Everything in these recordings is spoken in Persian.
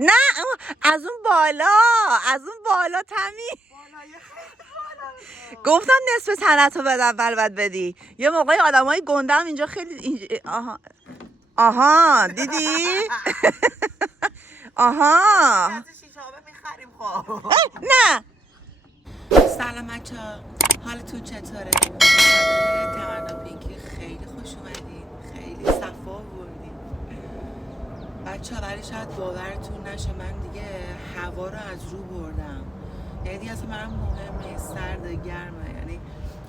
نه از اون بالا تمی. گفتم نصف تنتو بعد اول باید بدی. یه موقعی آدمای گنده هم اینجا خیلی آها دیدی؟ آها نه. سلام بچه‌ها، حالتون چطوره؟ تمنا پینکی خیلی خوش اومدین، خیلی صفا آوردین بچه‌ها. ولی شاید باورتون نشه من دیگه هوا رو از رو بردم. یعنی دیگه اصلا برام مهم نیست سرده گرمه، یعنی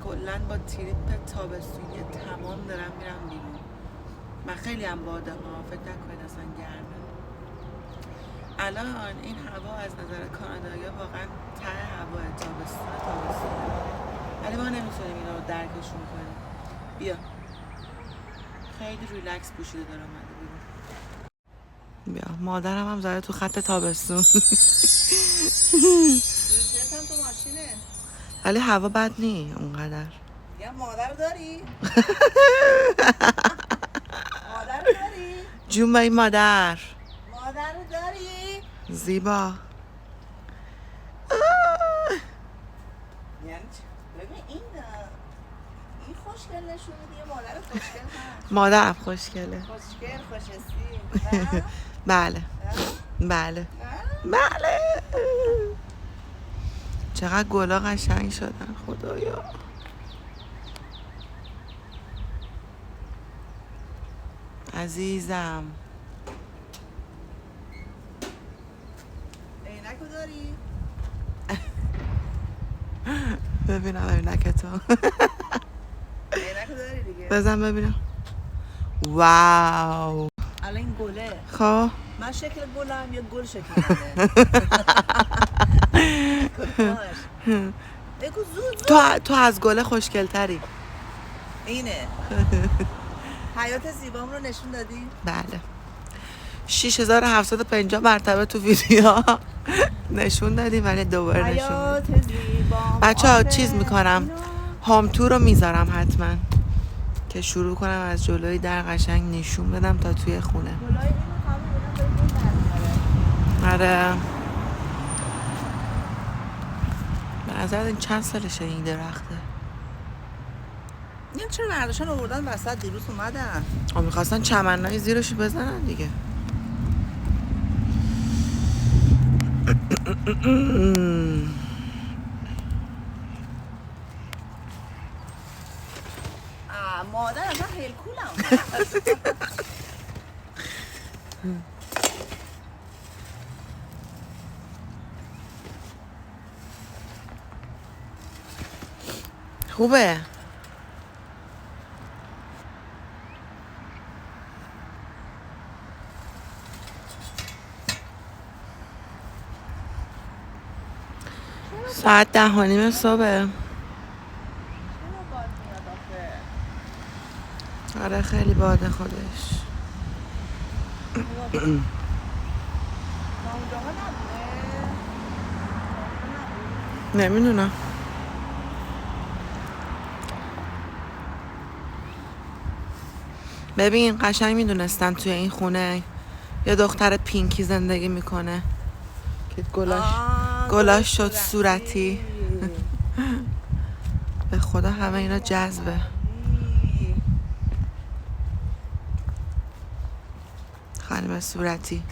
کلا با تریپ تابستونی تمام دارم میرم بیرون. من خیلی هم باده ها، فکر نکنید اصلا گرمه. الان این هوا از نظر کانادایی‌ها واقعا ته هوا تابستون، ولی ما نمیتونیم اینا رو درکشون کنیم. بیا خیلی ریلکس پوشیده داره اومده بیرون. بیا مادرم هم زده تو خط تابستون. شرطم تو ماشینه ولی هوا بد نی اونقدر. یا مادر داری؟ مادر داری؟ جون با این مادر داری؟ زیبا. یعنی ببین این خوشگل نشون میده، مادر خوشگل هست. مادرم خوشگله. خوشگل خوشسی. بله. بله. بله. چقدر گلا قشنگ شدن خدایا. عزیزم عینکو داری؟ ببینم عینکتو. عینکو داری دیگه؟ بزن ببینم. واو الان این گله. خب من شکل گلم یا گل شکل منه؟ تو از گله خوشگل تری. اینه. حیات زیبام رو نشون دادی؟ بله. 6750 مرتبه تو ویدیو نشون دادیم ولی دوباره نشون دادیم. بچه‌ها چیز میکنم، هام تور رو میذارم حتما که شروع کنم از جلوی در قشنگ نشون بدم تا توی خونه. آره. به نظر این چند سالشه این درخته؟ این چرا برداشتن آوردن وسط؟ دیروز اومدن میخواستن چمنای زیرشو بزنن دیگه. مادر اصلا هلکولم. خوبه. ساعت 10:30 صبح. آره خیلی باده خودش. نمیدونم. ببین قشنگ میدونستم توی این خونه یه دختر پینکی زندگی میکنه که گلاش شد صورتی. به خدا همه اینا جذبه. خانم صورتی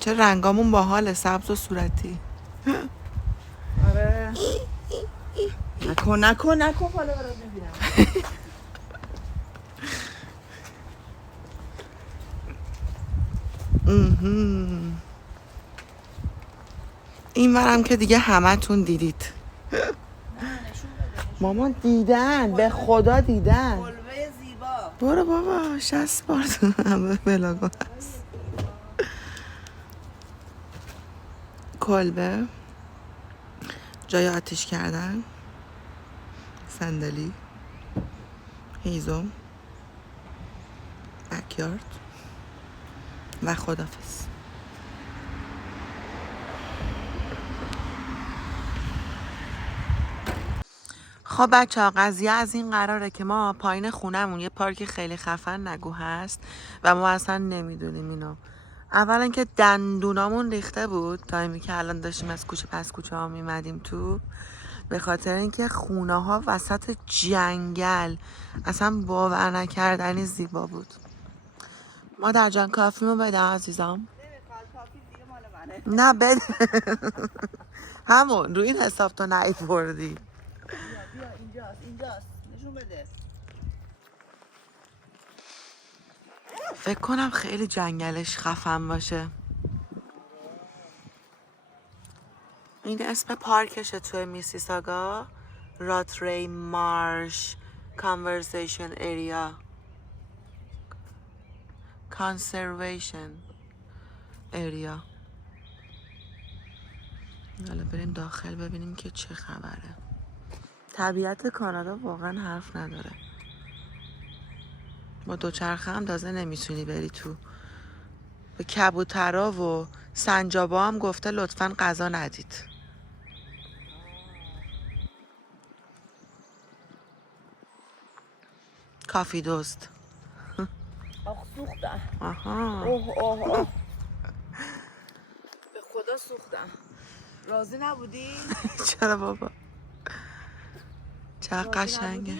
چه رنگامون باحاله، سبز و صورتی. آره. نکن حالا برات میبینم. این ورم که دیگه همه تون دیدید. مامان دیدن، به خدا دیدن. کلبه زیبا. برو بابا 60 بار تو همه بلاگا هست. کلبه، جای آتیش کردن، صندلی، هیزم، بکیارد و خدافظ. خب بچه ها قضیه از این قراره که ما پایین خونمون یه پارک خیلی خفن نگو هست و ما اصلا نمیدونیم اینو. اولا که دندونامون ریخته بود تایمی که الان داشتیم از کوچه پس کوچه ها میمدیم تو، به خاطر اینکه خونه ها وسط جنگل اصلا باور نکردنی زیبا بود. مادر جان کافیمو بده عزیزم. نه بده. همون روی این حساب تو نیوردی. بیا اینجاست نشون بده. فکر کنم خیلی جنگلش خفن باشه. این اسم پارکشه توی میسیساگا، راتری مارش کانورسیشن ایریا، کانسرویشن ایریا. حالا بریم داخل ببینیم که چه خبره. طبیعت کانادا واقعا حرف نداره. با دوچرخه هم تازه نمیتونی بری تو. به کبوترا و سنجابا هم گفته لطفاً غذا ندید. کافی دوست. آخ سوختم. آها. اوه به خدا سوختم. راضی نبودی؟ چرا بابا؟ چقدر قشنگه.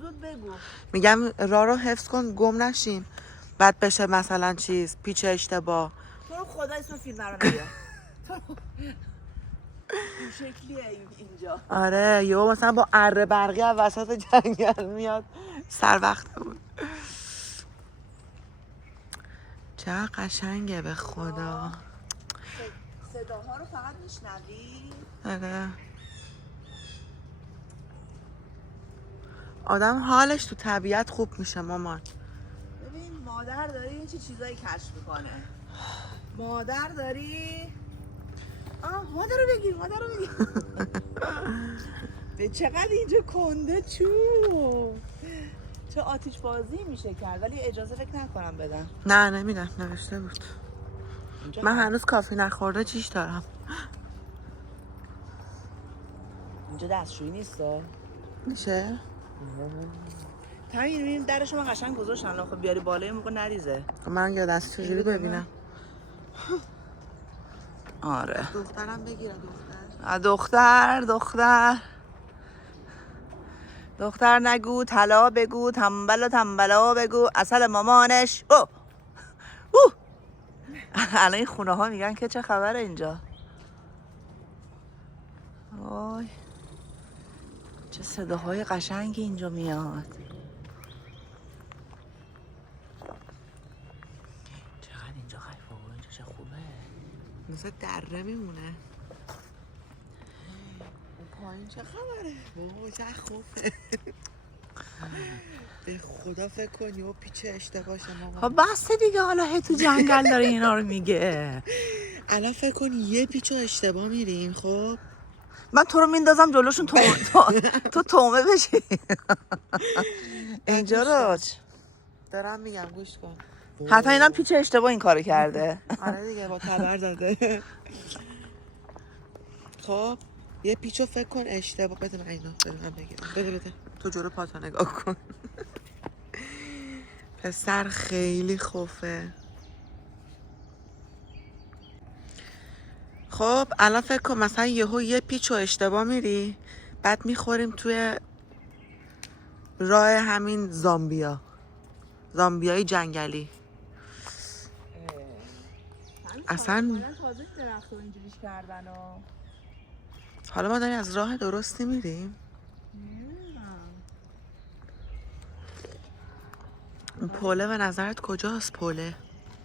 زود بگو. میگم راه رو حفظ کن گم نشیم بعد بشه مثلا چیز پیچ اشتباه. تو رو خدا اسم فیلم رو نگیر. این شکلیه اینجا. آره یهو مثلا با اره برقی از وسط جنگل میاد سر وقت بود. چقدر قشنگه به خدا. صداها رو فقط میشنوی؟ آره آدم حالش تو طبیعت خوب میشه مامان. ببین مادر داری چه چیزایی کشف میکنه. مادر داری مادر رو بگیر به چقدر اینجا کنده چه آتیش بازی میشه کرد، ولی اجازه فکر نکنم بدن. نه نمیدم نوشته بود. من هنوز کافی نخورده چیش دارم. اینجا دستشویی نیست میشه؟ تمام میبینیم درشو من قشنگ گذاشتن. خب بیاری بالا این موقع نریزه. من یا دست چجوری ببینم؟ آره دخترم بگیره. دختر نگو طلا بگو، تنبلا بگو، اصل مامانش. الان این خونه ها میگن که چه خبره اینجا. وای چه صداهای قشنگی اینجا میاد. چقدر اینجا خیفه و اینجا چه خوبه. مثل دره میمونه. اون پایین چه خبره؟ بابا چه خوبه. به خدا فکر کنی و پیچ اشتباه شما. خب بسته دیگه، حالا هی تو جنگل داره اینا رو میگه. الان فکر کنی یه پیچ اشتباه میریم. خب من تو رو میندازم جلوشون تو تومه بشی. اینجا رو دارم میگم گوش کن. حتی اینم پیچ اشتباه این کارو کرده. آره دیگه با تبر داده. خب یه پیچو فکر کن اشتباه. بده من اینو بگیرم. بده تو جلو پاتا نگاه کن. پسر خیلی خوفه. خب الان فکر کن مثلا یه پیچو اشتباه میری بعد میخوریم توی راه همین زامبیای جنگلی. اصلا تازه درخت رو اینجوریش کردن و حالا ما داریم از راه درستی میریم. اون پله به نظرت کجاست پله؟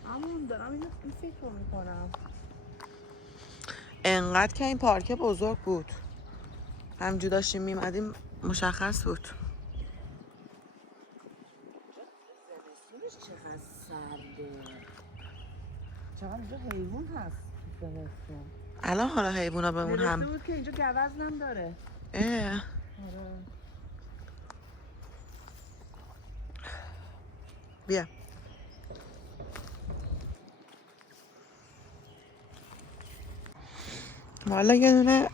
همون دارم اینو فکر میکنم. انقدر که این پارک بزرگ بود همجور داشتیم میمدیم مشخص بود. چقدر سرده، چقدر اینجا حیوان هست. الان حالا حیوونا بمون هم بود که اینجا گوزنم داره. آره. بیا والا یه دونه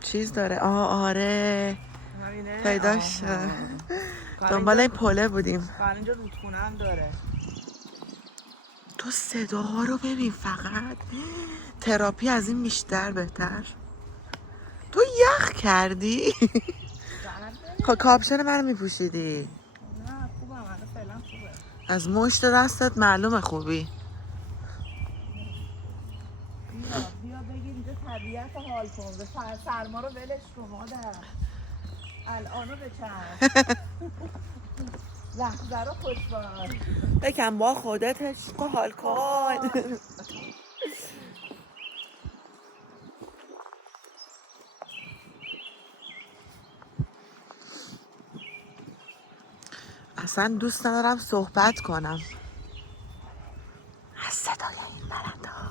چیز داره. آره پیداش دنبال این پله بودیم. اینجا رودخونه هم داره. تو صداها رو ببین فقط. تراپی از این بیشتر بهتر. تو یخ کردی؟ خب کاپشن منو میپوشیدی. نه خوبم الان فعلا خوبه. از مشت دستت معلومه خوبی. بیا بگیر اینجا طبیعت حال کن. سرما رو ولش کن مادر. الانو بچرخ. لحظه رو خوشبار. بکن با خودت عشق و حال کن. اصلا دوست ندارم صحبت کنم از صدای این پرنده ها.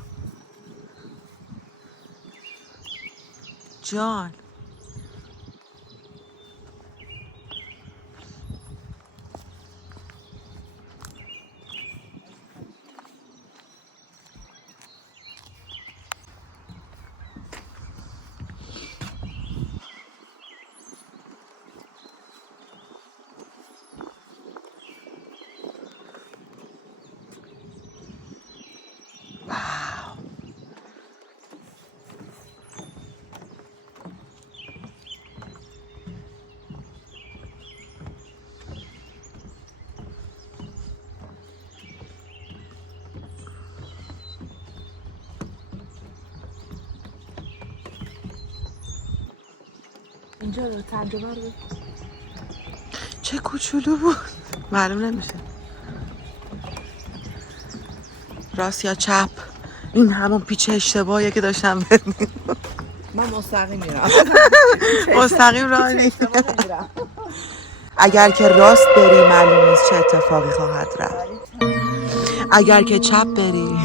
جان اینجا رو ترجمه رو چه کوچولو بود معلوم نمیشه راست یا چپ. این همون پیچ اشتباهیه که داشتم بدیم. من مستقیم میرم. مستقیم راه نیست. اشتباه نمیرم. اگر که راست بری معلوم نیست چه اتفاقی خواهد رفت. اگر که چپ بری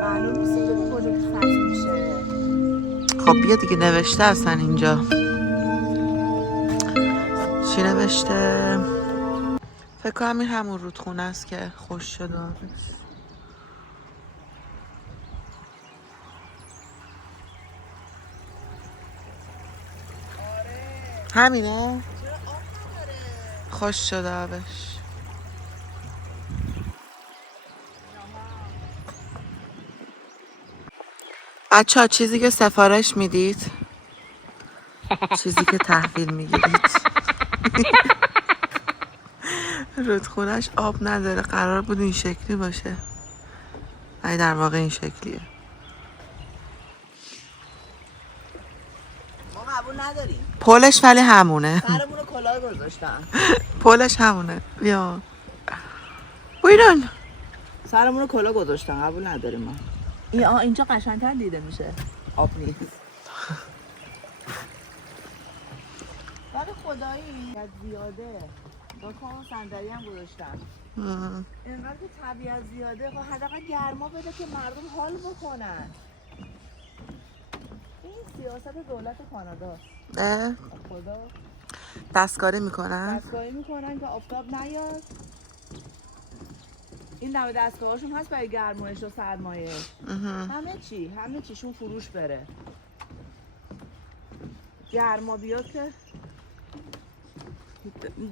معلوم نیست اینجا به کجا که ختم میشه. خب بیا دیگه نوشته اصلا اینجا چی نوشته؟ فکر کنم این همون رودخونه است که خوش شده آبش. همینه؟ خوش شده آبش. بچه ها چیزی که سفارش میدید چیزی که تحویل میگیرید رودخونهش آب نداره. قرار بود این شکلی باشه ولی در واقع این شکلیه. ما قبول نداریم. پلش ولی همونه. سرمون رو کلاه گذاشتن. پلش همونه. بیا بیرون. سرمون رو کلاه گذاشتن قبول نداریم ما. اینجا قشنگتر دیده میشه. آب نیست. ولی خدایی از زیاده با کام صندلی هم گذاشتن. اینقدر که طبیعت زیاده خب حداقل گرما بده که مردم حال بکنن. این سیاست دولت کاناداست. خدا دستکاری میکنن که آفتاب نیاد. این دم دستگاهاشون هست برای گرمایش و سرمایش. همه چیشون فروش بره. گرما بیاد که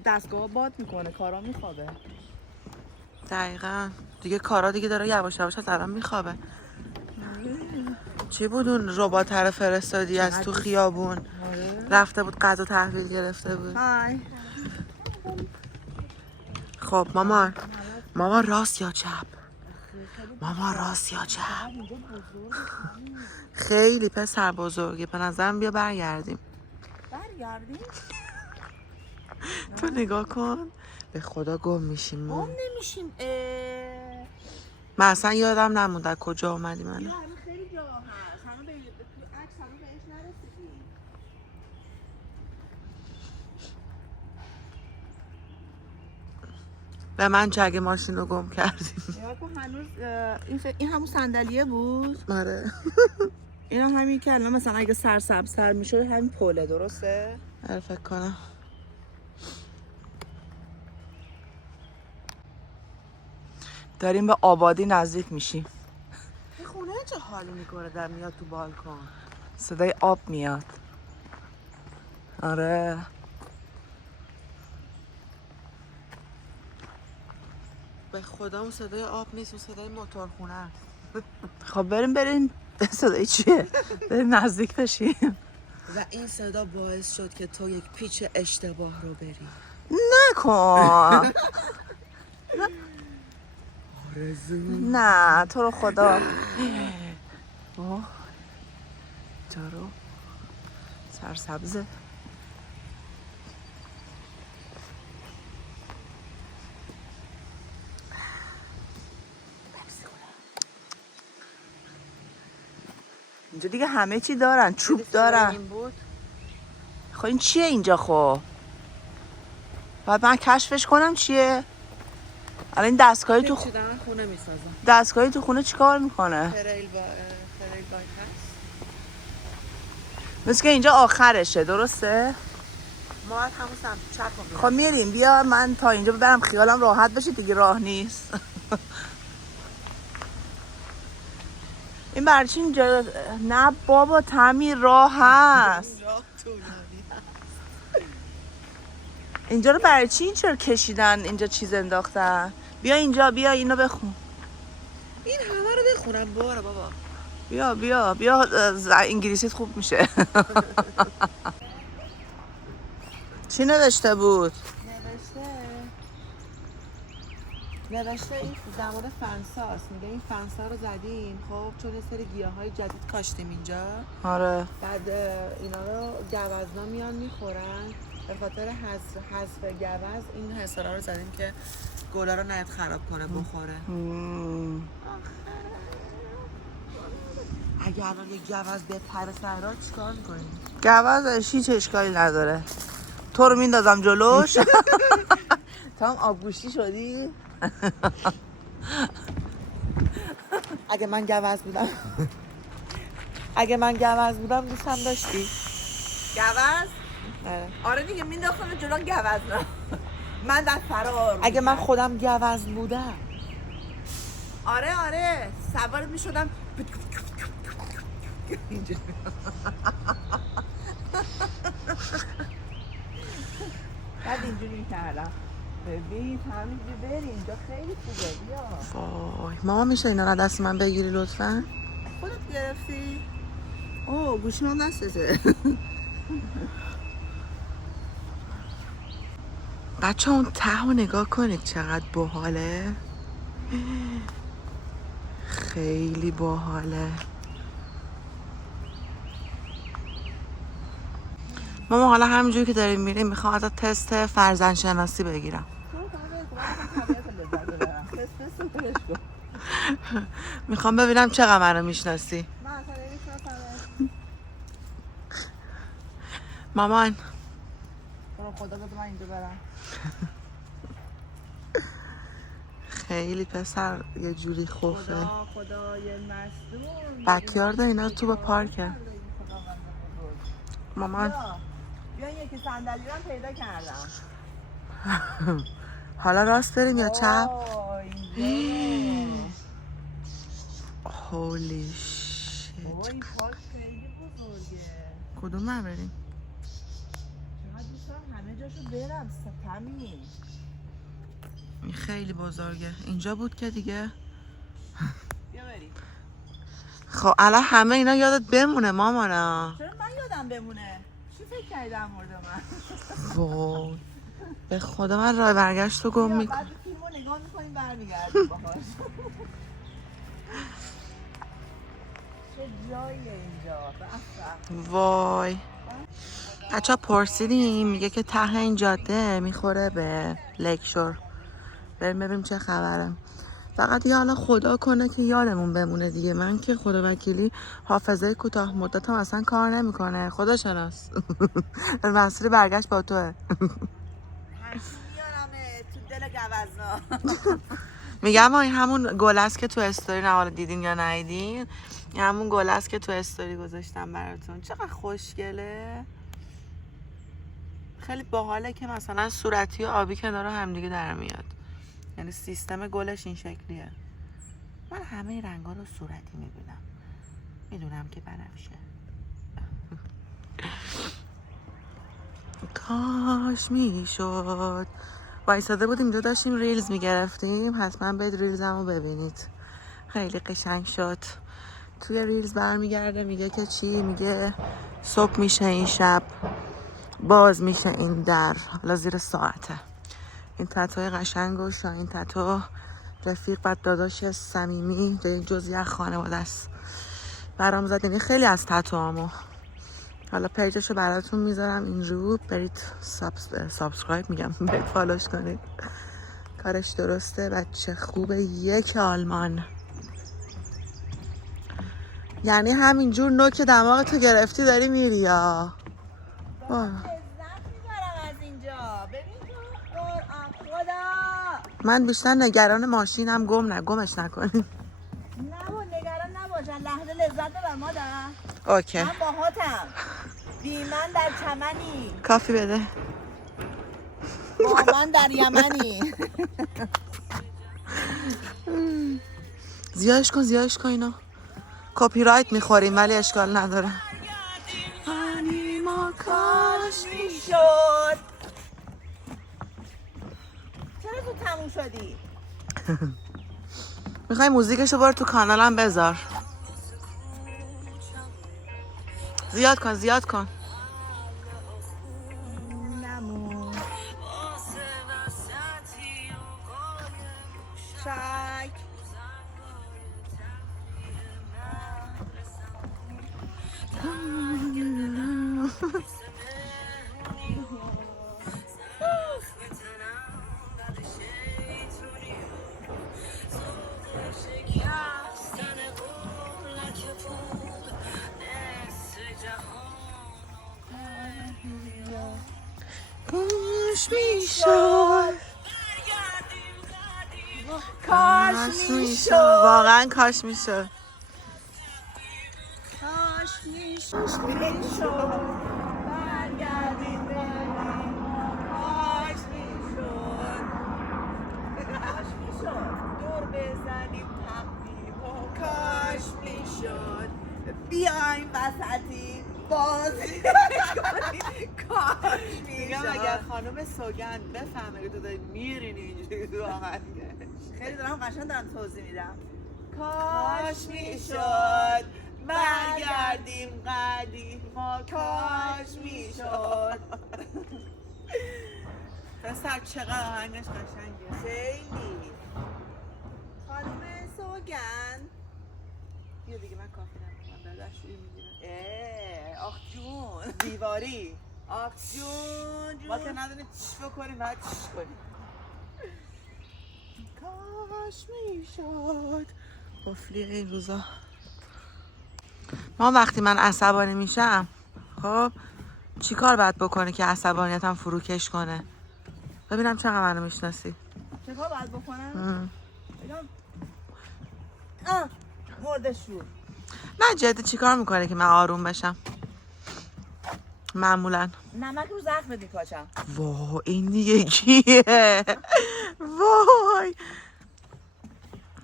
دستگاه باد میکنه کارا میخوابه. دقیقا دیگه کارا دیگه داره یواش یواش از الان میخوابه. چی بود اون ربات رو فرستادی از تو خیابون؟ رفته بود غذا تحویل گرفته بود. های خب مامان راست یا چپ؟ مامان راست یا چپ؟ خیلی پسر بزرگی به نظرم بیا برگردیم. تو نگاه کن به خدا گم میشیم ما. گم نمیشیم. من اصلا یادم نموند از کجا اومدیم. من همه خیلی جا هست. همه به عکس همه بهش نرسیدیم. به من چه اگه ماشین رو گم کردیم. نگاه کن هنوز این همون صندلیه بود. آره اینا همین که الان مثلا اگه سرسبزتر میشد همین پله درسته؟ آره فکر کنم. داریم به آبادی نزدیک میشیم. این خونه چه حالی میکنه در میاد تو بالکن؟ صدای آب میاد. آره به خدا اون صدای آب نیست، اون صدای موتورخونه است. خب بریم صدای چیه؟ بریم نزدیک بشیم. و این صدا باعث شد که تو یک پیچ اشتباه رو بری. نکن. آرزو نه تو رو خدا. اوه جارو سرسبزه. اینجا دیگه همه چی دارن، چوب دارن. خب این چیه اینجا؟ خب باید من کشفش کنم چیه. الان این دستگاهی تو خونه میسازم. دستگاهی تو خونه چیکار میکنه؟ فریل بایک هست. مثل که اینجا آخرشه، درسته؟ ما باید همون سمت چپ رو خب میریم. بیا من تا اینجا برم خیالم راحت بشه، دیگه راه نیست. این برای چی اینجا؟ نه بابا تعمیر راه هست. اینجا رو برای چی اینجا کشیدن؟ اینجا چیز انداختن. بیا اینجا، بیا اینو بخون. این همه رو بخونم باره بابا. بیا انگلیسیت خوب میشه. چی نوشته بود؟ نوشته این در مورد فنساست. میگه این فنسا رو زدیم خب چون یه سری گیاهای جدید کاشتیم اینجا. آره. بعد اینا رو گوزنا میان میخورن. به خاطر حذف گوز این حصارا رو زدیم که گلا رو نهایت خراب کنه بخوره. اگه الان یه گوز بپره صحرا چیکار میکنیم؟ گوزش هیچ اشکالی نداره. تو رو میندازم جلوش. تو هم آبگوشتی شدی؟ اگه من گوز بودم دوستم داشتی؟ گوز؟ آره دیگه مینداختم جلو گوز. نه من در فرار. اگه من خودم گوز بودم. آره سوار میشدم اینجوری. بعد اینجوری میکردم. ببین همینجوری بری اینجا خیلی خوبه. بیا. وای ماما میشه اینا رو دست من بگیری لطفا؟ خودت گرفتی؟ اوه گوشی من دستته. بچه اون ته رو نگاه کنید چقدر باحاله. خیلی باحاله. ماما حالا همینجوری که داریم میریم میخوام ازت تست فرزند شناسی بگیرم. میخوام ببینم چقدر منو میشناسی. مامان خدا بده من اینجا برم. خیلی پسر یه جوری خوفه. خدای مصدوم. بکیارد اینا تو با پارکه. مامان بیا یکی صندلی رو پیدا کردم. حالا راست بریم یا چپ؟ هولی شیت. این پارک خیلی بزرگه. کدوم من بریم؟ چقدر دوست دارم همه جاشو برم. ستمی این خیلی بزرگه. اینجا بود که دیگه. بیا بریم. خب الان همه اینا یادت بمونه مامانا. چرا من یادم بمونه؟ چی فکر کردی در مورد من؟ وای به خدا من راه برگشت رو گم میکنم. بعد فیلمو نگاه میکنیم برمیگردیم باهاش. چه جاییه اینجا؟ وای بچه ها پرسیدیم میگه که ته این جاده میخوره به لیکشور. بریم ببینیم چه خبره. فقط یه حالا خدا کنه که یادمون بمونه دیگه. من که خدا وکیلی حافظه کوتاه مدتم اصلا کار نمیکنه. خدا شناس. مسئله برگشت با توه. هرچی میارمه تو دل گوزنا. میگم این همون گل است که تو استوری نه دیدین یا ندیدین. همون گل است که تو استوری گذاشتم براتون. چقدر خوشگله. خیلی باحاله که مثلا صورتی و آبی کنار هم دیگه در میاد. یعنی سیستم گلش این شکلیه. من همه رنگا رو صورتی میبینم. میدونم که بنفشه. کاش میشد وایساده بودیم اینجا داشتیم ریلز میگرفتیم. حتما برید ریلزمو ببینید، خیلی قشنگ شد. توی ریلز برمیگرده میگه که چی؟ میگه صبح میشه این شب، باز میشه این در، حالا زیر ساعته. این تتوی قشنگ و شاین تتو رفیق بعد داداش صمیمی جزئی از خانواده است برام زد. یعنی خیلی از تتوامو، حالا پیجشو براتون میذارم این رو، برید سابسکرایب میگم، برید فالوش کنید. کارش درسته، بچه خوبه، یک آلمان. یعنی همینجور نوک دماغتو گرفتی داری میری یا؟ لذت میبرم از اینجا. ببین قرآن خدا. من بیشتر نگران ماشینم گمش نکنیم. نه و نگران نباشن، لحظه لذت ببر مادر. اوکی. من باهاتم. بی من در چمنی، کافی بده. با من در یمنی. زیادش کن اینو. کپی رایت میخوریم ولی اشکال نداره. کاش میشد. چرا تو تموم شدی؟ میخوای موزیکشو بار تو کانالم بذار. زیاد کن. نمون شک. کاش میشد. واقعا کاش میشد. کاش میشد. برگردیم بریم. کاش میشد. کاش میشد. دور بزنیم تقدیم و کاش میشد. بیایم وسطی بازی کنیم. کاش میگم میشد. اگر خانم سوگند بفهمه که تو داری میرینی اینجوری تو آهنگش، خیلی قشنگ دارم توضیح میدم. کاش میشد برگردیم قدیم ما، کاش میشد. پسر چقدر آهنگش قشنگه. خیلی. خانم سوگند. بیا دیگه من کافی نمیخوام، دستشویی میگیرم. آخ جون. دیواری آخ جون ما که ندونیم چیش بکنیم بعد چیش کنیم. کاش میشد. قفلیه این روزا. ما وقتی من عصبانی میشم، خب چی کار باید بکنه که عصبانیتم فروکش کنه؟ ببینم چقدر منو میشناسی. چه کار باید بکنم؟ بگم مرده شور. نه جدی چی کار میکنه که من آروم بشم؟ معمولا نمک رو زخم میپاچم. وای این دیگه کیه؟ وای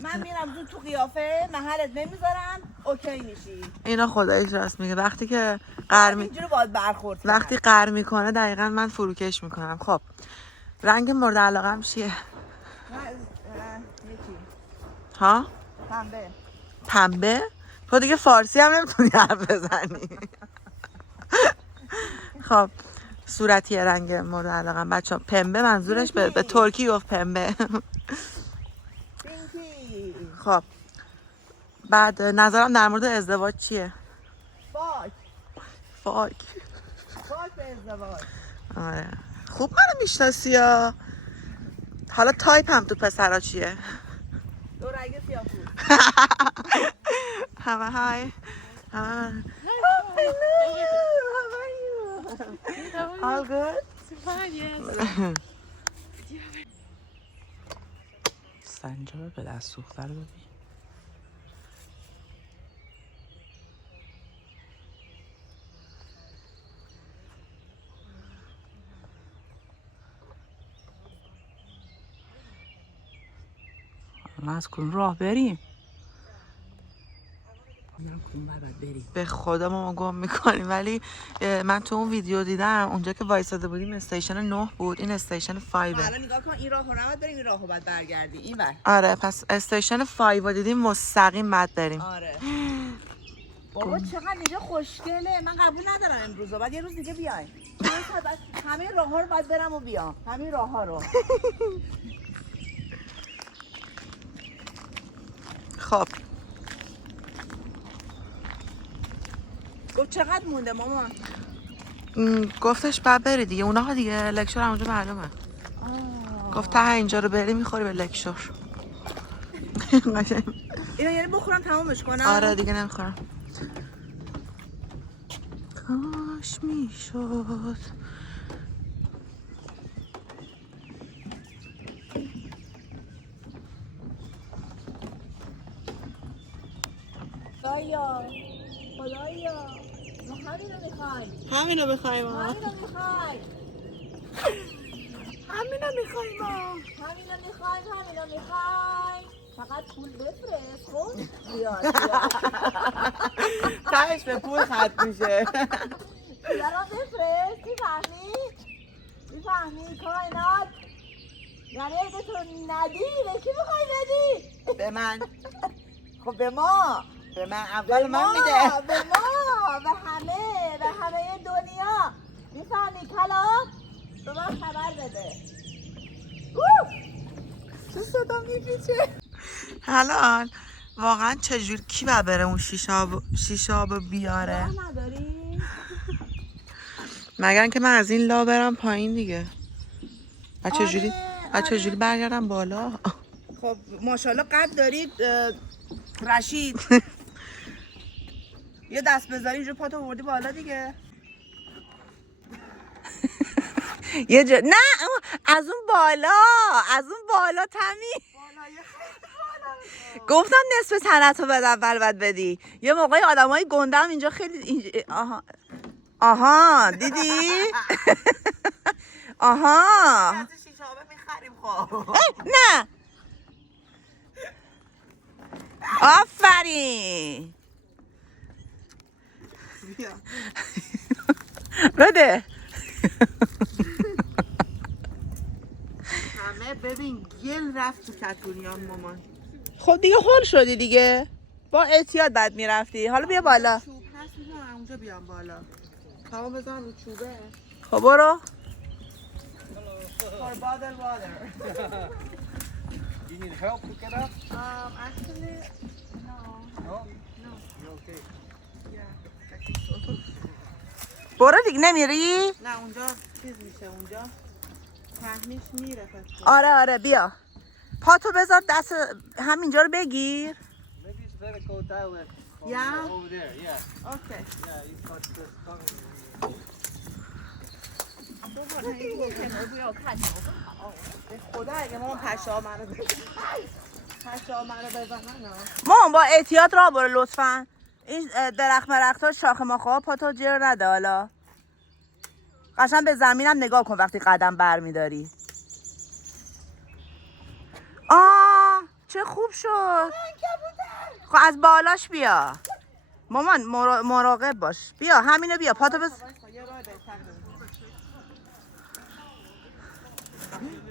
من میرم زود تو قیافه، محلت نمیذارم، اوکی میشی. اینا خداییش راست میگه. وقتی که قهر اینجوری باید برخورد کنم. وقتی قهر میکنه دقیقا من فروکش میکنم. خب رنگ مورد علاقم چیه؟ یکی ها؟ پنبه. پنبه؟ تو دیگه فارسی هم نمیتونی حرف بزنی. خب صورتی رنگ مورد علاقم بچه پنبه، منظورش به ترکی گفت پنبه. پینکی. خب بعد نظرم در مورد ازدواج چیه؟ فاک به ازدواج. آره خوب منو میشناسی یا؟ حالا تایپ هم تو پسرا چیه؟ دو رنگ سیاه‌پوست. همه های All good? سنجاب به دست سوخته رو ببین. ما از کدوم راه بریم؟ اون باید بریم. به خدا ما گم میکنیم. ولی من تو اون ویدیو دیدم اونجا که وایساده بودیم استیشن 9 بود، این استیشن 5. حالا نگاه کن این راهو نباید بریم، این راهو باید برگردی این ور. آره پس استیشن 5 رو دیدیم مستقیم بعد بریم. آره بابا چقدر اینجا خوشگله. من قبول ندارم امروز بعد یه روز دیگه بیایم. همه راه ها رو باید برم و بیام، همین راه ها رو. خب گفت چقدر مونده مامان؟ گفتش بعد بری دیگه، اونها دیگه لکچر هم اونجا معلومه. گفت ته اینجا رو بری میخوری به لکچر. اینو یعنی بخورم تمامش کنم؟ آره دیگه نمیخورم. کاش میشد خدایا خدایا ما همینو میخوایم. همینو میخوایم ما. همینو میخوایم. همینو میخوایم ما. همینو میخوایم. همینو میخوایم. فقط پول بفرست خب؟ بیاد تهش به پول ختم میشه. یارا بفرست. میفهمی؟ میفهمی کائنات؟ یعنی اگه تو ندی به کی میخوای بدی؟ به من. خب به ما. به من اول من میده. به ما به همه دنیا. میفهمی کلام؟ به من خبر بده. تو صدا میپیچه. حالا واقعا چجور کی باید بره اون شیشاب بیاره؟ راه نداری؟ مگر که من از این لا برم پایین دیگه. چجوری؟ آره. چجوری برگردم بالا؟ خب ماشاءالله قد دارید رشید. یه دست بذاری اینجا پاتو بردی بالا دیگه. یه جا نه از اون بالا تمی. گفتم نصف تنتو بد اول بعد بدی. یه موقعی آدمای گنده هم اینجا خیلی آها دیدی؟ آها شیشابه میخریم خب. نه آفرین بده. همه ببین گل رفت تو کتونیان مامان. خب دیگه هول شدی دیگه. با احتیاط بعد میرفتی. حالا بیا بالا. چوب هست میذارم اونجا بیام بالا. پاو بذارم رو چوبه. خب برو. For bottled water. You need help to get up? Actually, no. No? No. You're okay. Yeah, I think so. برو دیگه نمیری؟ نه اونجا چیز میشه اونجا. پهنیش میره فکر. آره بیا. پاتو بذار دست همینجا رو بگیر. Maybe it's better go that way. Yeah? Over there, yeah. Okay. Yeah, you got this coming. به خدا اگه ما پشا منو بزنن. مامان با احتیاط راه برو لطفا. این درخت ها شاخه ماخه ها پاتو جر نده. حالا قشنگ به زمینم نگاه کن وقتی قدم برمیداری. چه خوب شد. خب از بالاش بیا مامان. مراقب باش. بیا همینو بیا پاتو بس.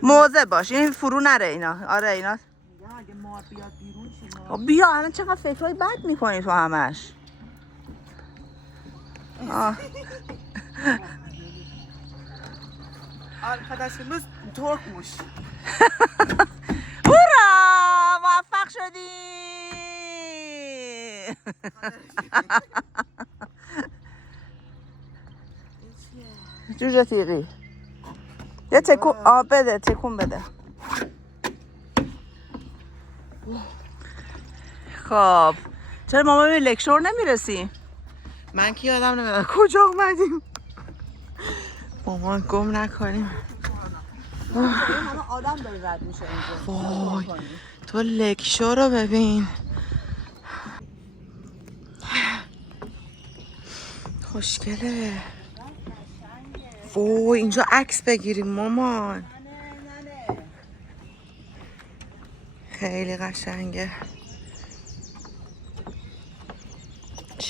موضع باش این فرو نره اینا. آره اینا. اگه مار بیاد بیرون چی؟ خب بیا الان چقدر فکرهای بد میکنی تو همش. Arkadaşımız Türkmüş. هورا موفق شدی. جوجه تیغی یه تکون بده. تکون بده. خب چرا ماما به لکچر نمیرسی؟ من که یادم نمیاد کجا اومدیم. مامان گم نکنیم. همه آدم داره رد میشه اینجا. وای تو لکشو رو ببین. خوشگله. وای اینجا عکس بگیریم مامان. خیلی قشنگه.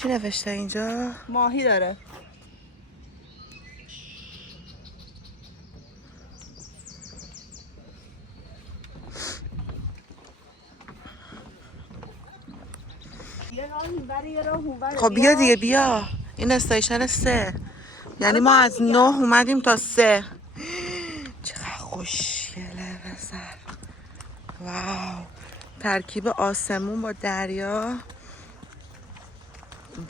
چی نوشته اینجا؟ ماهی داره. خب بیا دیگه بیا. این استیشن 3. یعنی ما از 9 اومدیم تا 3. چقدر خوشگله بسر. واو. ترکیب آسمون با دریا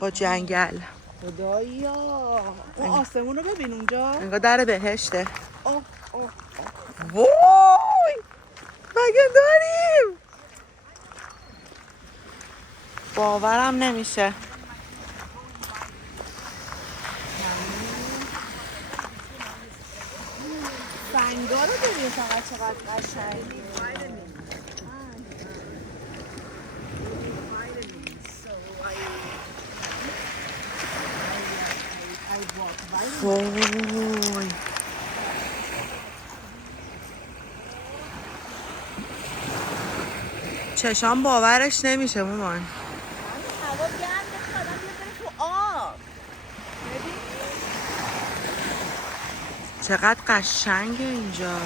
با جنگل. خدایا اون آسمون رو ببین اونجا. انگار در بهشته. اوه اوه. وای مگه داریم؟ باورم نمیشه. سنگا رو ببین فقط چقدر قشنگی. وای چشام باورش نمیشه مامان. هوا گرم بشه آدم بره تو آب. چقدر قشنگه اینجا.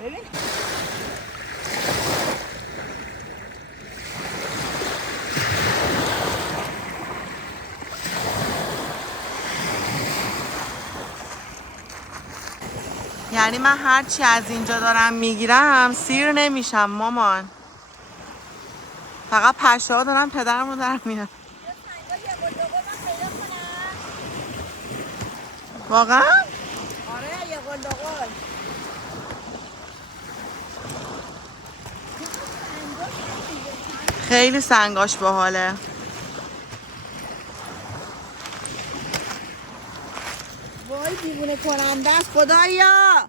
ببین یعنی من هرچی از اینجا دارم میگیرم سیر نمیشم مامان. فقط پشه ها دارم پدرمو در میاد. واقعا؟ آره یه قلدقل. خیلی سنگاش باحاله. وای دیوونه کننده است. خدایا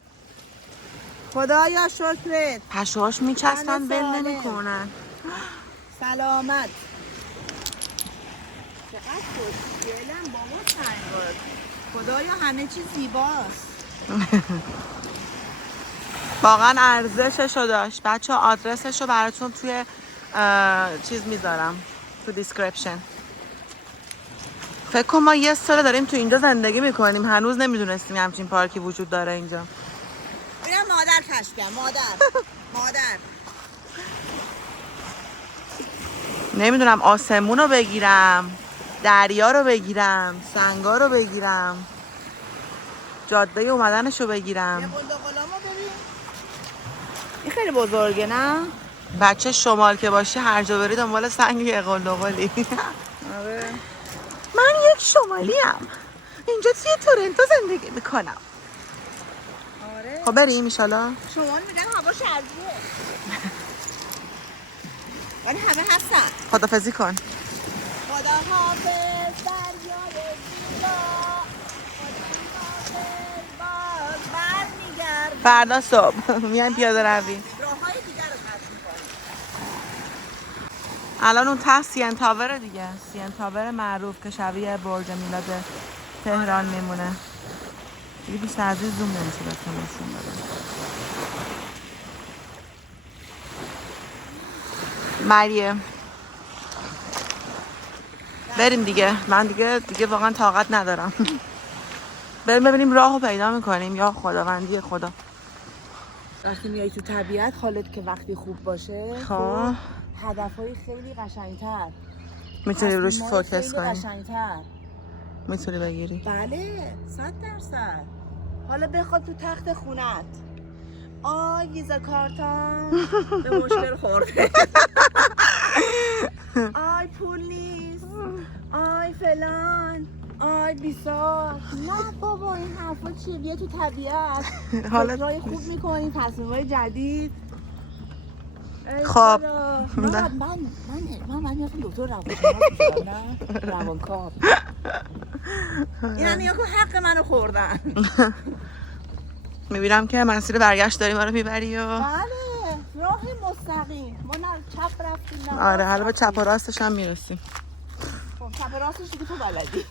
خدایا شکرت. پشهاش میچستن جان ول سالم. نمیکنن. سلامت. چقدر خوشگلم بابا سنگات. خدایا همه چی زیباست. واقعا ارزششو داشت. بچه آدرسشو براتون توی چیز میذارم تو دیسکریپشن. فکر کنم ما یه سال داریم تو اینجا زندگی میکنیم هنوز نمیدونستیم همچین پارکی وجود داره اینجا. اینم مادر کشف کرد. مادر مادر نمیدونم آسمون رو بگیرم، دریا رو بگیرم، سنگا رو بگیرم، جاده اومدنش رو یه بگیرم. قلدقلامو ببین. این خیلی بزرگه نه؟ بچه شمال که باشی هر جا بری دنبال سنگ یه قلدقلی. آره. من یک شمالیم. اینجا توی تورنتو زندگی میکنم. آره. خب بریم ایشالا. شمال میگن هوا شرجیه. ولی همه هستن. خدافزی کن. خدا حافظ دریای زیبا. خدا حافظ باز برمیگرد. فردا صبح میایم پیاده روی. راههای دیگر رو کشف می‌کنیم. الان اون ته سین تاور دیگه. سین تاور معروف که شبیه برج میلاد تهران میمونه. دیگه بیشتر از این زوم نمیشه بهتون نشون بدم. مریم بریم دیگه. من دیگه واقعا طاقت ندارم. بریم ببینیم راهو پیدا میکنیم. یا خداوندی خدا. وقتی میای تو طبیعت حالت که وقتی خوب باشه خب هدفهای خیلی قشنگتر میتونی روش تصمیم‌های فوکس خیلی کنی. قشنگتر. میتونی بگیری. بله 100%. حالا بخواد تو تخت خونت آی ویزا کارتان به مشکل خورده. آی پول نیست. آی فلان. آی بیسار. نه بابا این حرفا چیه؟ بیا تو طبیعت. فکرهای خوب میکنی. تصمیم‌های جدید. خب من میرفتم دکتر روانشناس میشدم نه روانکاو. این هم نگاه کن حق منو خوردن. میبینم که مسیر برگشت داری ما رو میبری و بله راه مستقیم. ما نه چپ رفتیم نه آره حالا به چپ و راستش هم میرسیم. خب چپ و راستش دیگه تو بلدی.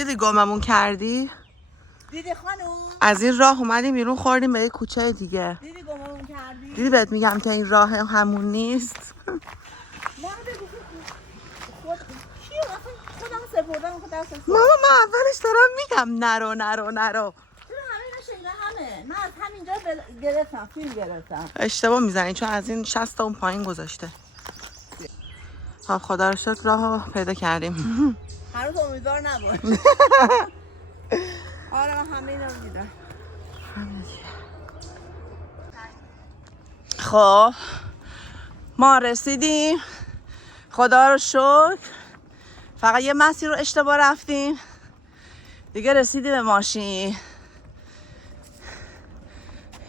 دیدی گممون کردی؟ دیدی خانوم؟ از این راه اومدیم بیرون خوردیم به یه کوچه دیگه. دیدی گممون کردی؟ دیدی بهت میگم که این راه همون نیست. نه بگو کی اصلا خودم سپردم که دست ماما من اولش دارم میگم نرو نرو نرو. چرا همه اینا شکل همه؟ من از همینجا گرفتم فیلم گرفتم. اشتباه میزنی چون از این 60 تا اون پایین گذاشته. خب خدا رو شکر راهو پیدا کردیم. هنوز امیدوار نباش. آره من همه اینا رو دیدم. خب ما رسیدیم خدا رو شکر. فقط یه مسیر رو اشتباه رفتیم دیگه رسیدیم به ماشین.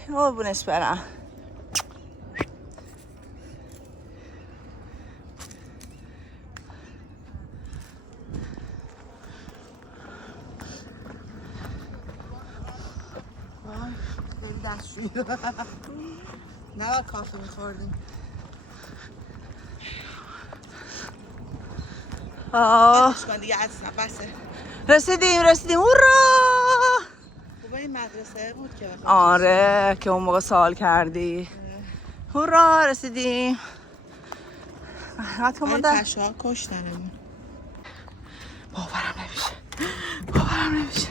قربونش برم. دستشویی نباید کافه میخوردیم. دیگه عزیزم بسه. رسیدیم هورا. خوبه این مدرسه بود که آره که اون موقع سوال کردی. هورا رسیدیم. این پشا کشتنمون. باورم نمیشه